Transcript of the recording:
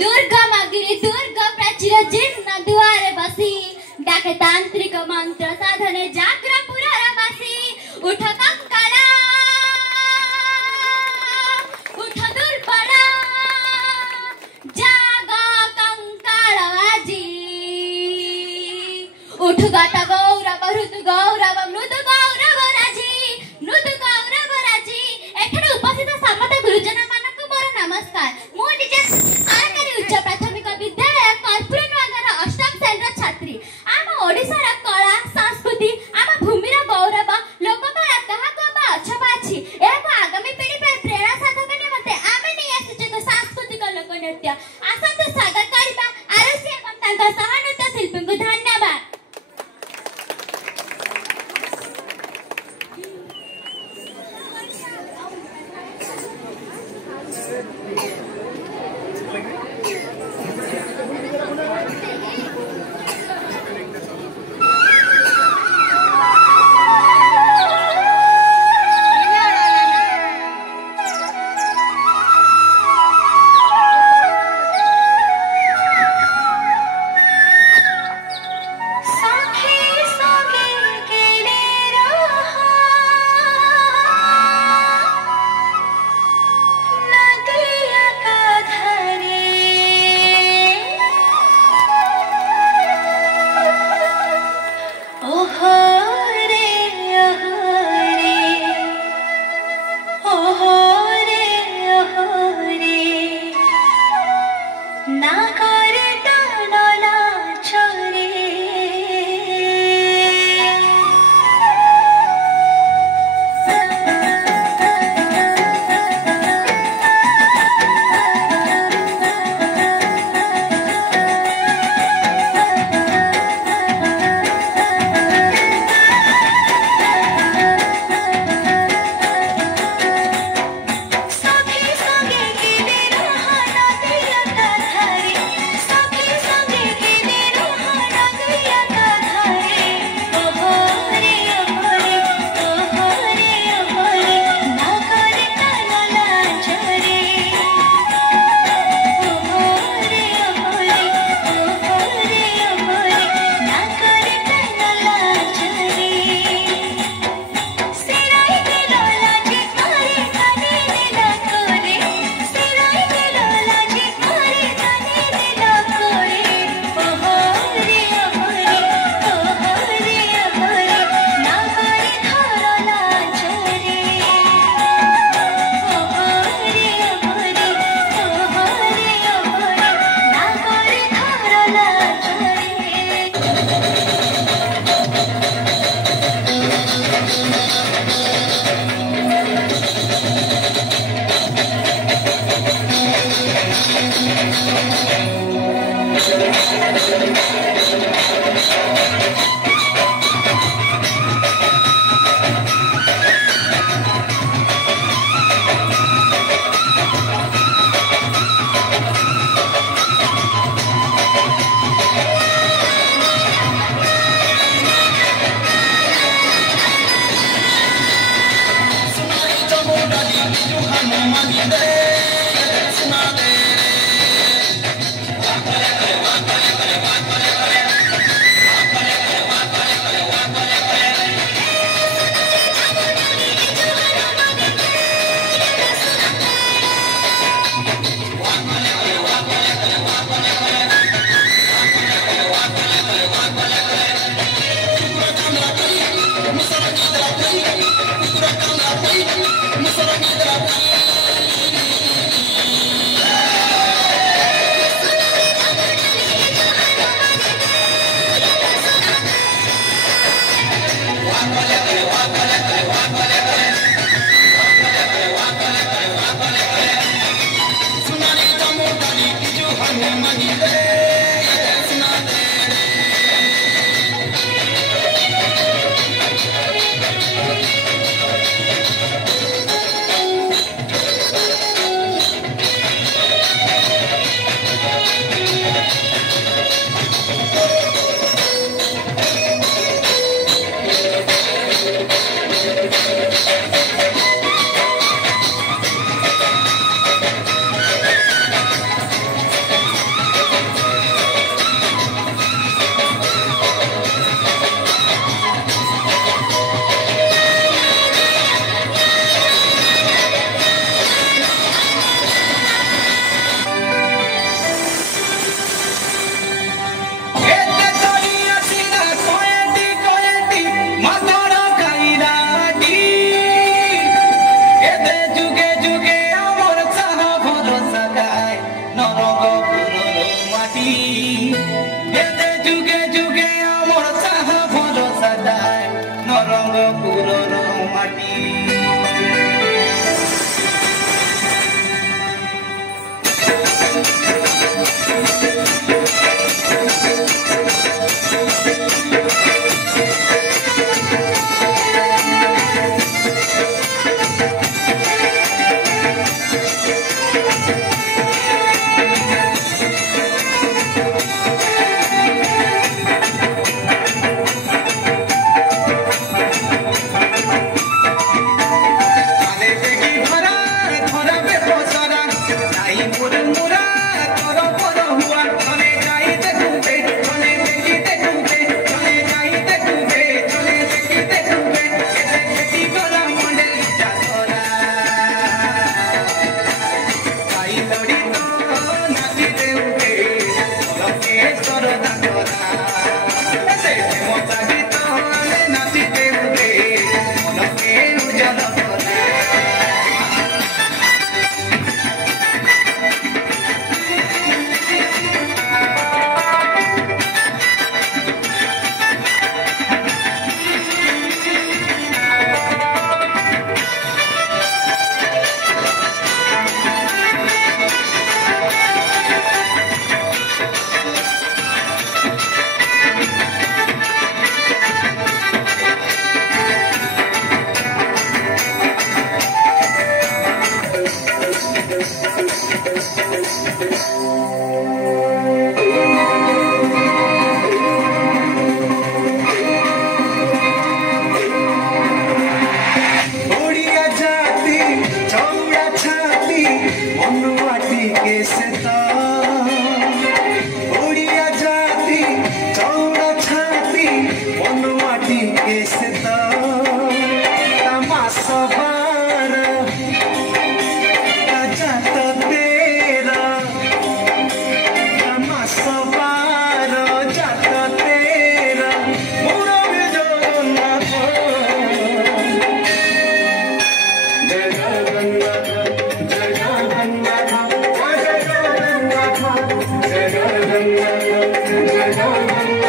दुर्गा मागिनी दुर्गा प्राचीर जीर्ण दुआरे बसी डाके तांत्रिक मंत्र साधने जाग्र पुरार बासी उठ कंकाला उठ दुर्बला जागा कंकाल आजी उठ गाता गौरव ऋतु गौरव मृदु गौरव राजी एठाने उपस्थित समस्त गुरुजन मानक मोर नमस्कार मु निजे सरकारी उच्च प्राथमिक विद्यालय कर्पूर नगर अष्टम श्रेणी छात्री आम ओडिसा रा कला संस्कृति आम भूमि रा गौरव लोककला कहा को बा अछपा अछि एको आगामी पीढ़ी पे प्रेरणा साधक निमते आमे नै आसी जे सांस्कृतिक लोक नृत्य आसंत स्वागत करबा आरसी एवं तांका सहनृत्य शिल्पी को धन्यवाद। जय जगन्नाथ जय